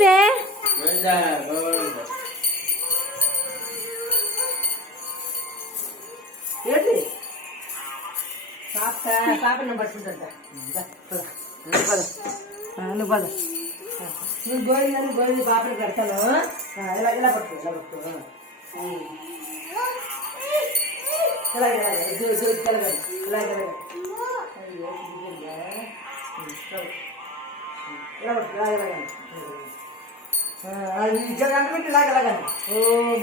బే ఏంటి పాపను పట్టుకుంటా నువ్వు పద నువ్వు గోవిందని పాపను కడతాను ఇలా ఇలా పట్టు ఇలా పట్టు ఇలాగే ఇలాగే ఇలాగే ఇలా పట్టు ఇలాగే అది ఇక్కడ అంటే ఇలాగే ఇలాగండి ఓం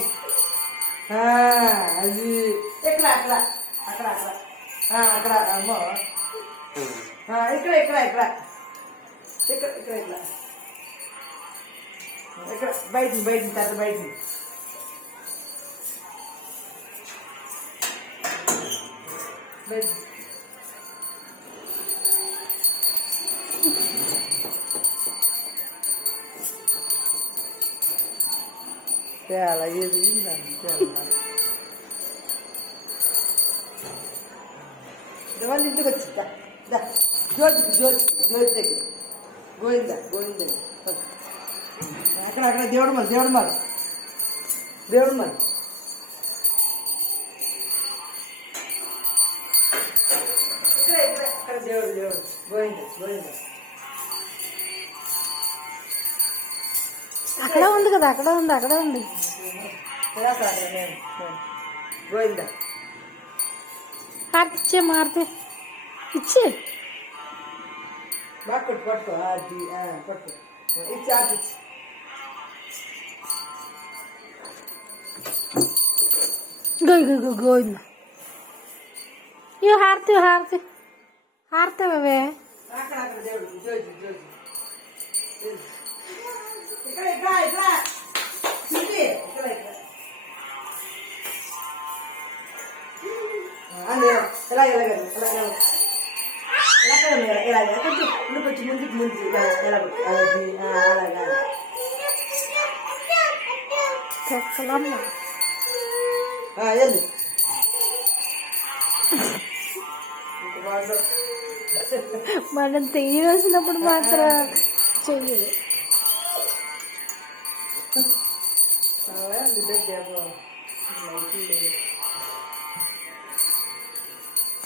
అది ఎక్కడ అక్కడ అక్కడ అక్కడ అక్కడ అమ్మో ఇక్కడ ఇక్కడ ఇక్కడ ఇక్కడ ఇక్కడ ఇక్కడ ఇక్కడ బయట బయట తర్వాత బయట బయట చాలా ఎదిగిందండి వాళ్ళ ఇంటికి వచ్చిందా జ్యోతి జ్యోతి జ్యోతి దగ్గర గోవిందా గోవింద అక్కడ అక్కడ దేవుడు మరి దేవుడు మరి దేవుడు మరి అక్కడ దేవుడు దేవుడు గోవింద గోవింద అక్కడ ఉంది కదా అక్కడ ఉంది అక్కడ ఉంది గోవింద హారతి ఇచ్చే మారితే ఇచ్చే బాగా కొట్టు పట్టుకో అది పట్టుకో ఇచ్చి ఆపిచ్చి గోవింద ఇవి హారతి హారతి హారతి అవే అక్కడ అక్కడ దేవుడు జ్యోతి జ్యోతి ఇక్కడ ఇక్కడ ఇక్కడ ఇక్కడ ఇక్కడ ఎలా ఎలా ఎలా ఎలా ఎలా కొంచెం కొంచెం ముందుకు ముందు ఎలా అలాగా వెళ్ళి మనం తీయవలసినప్పుడు మాత్రం చెయ్యి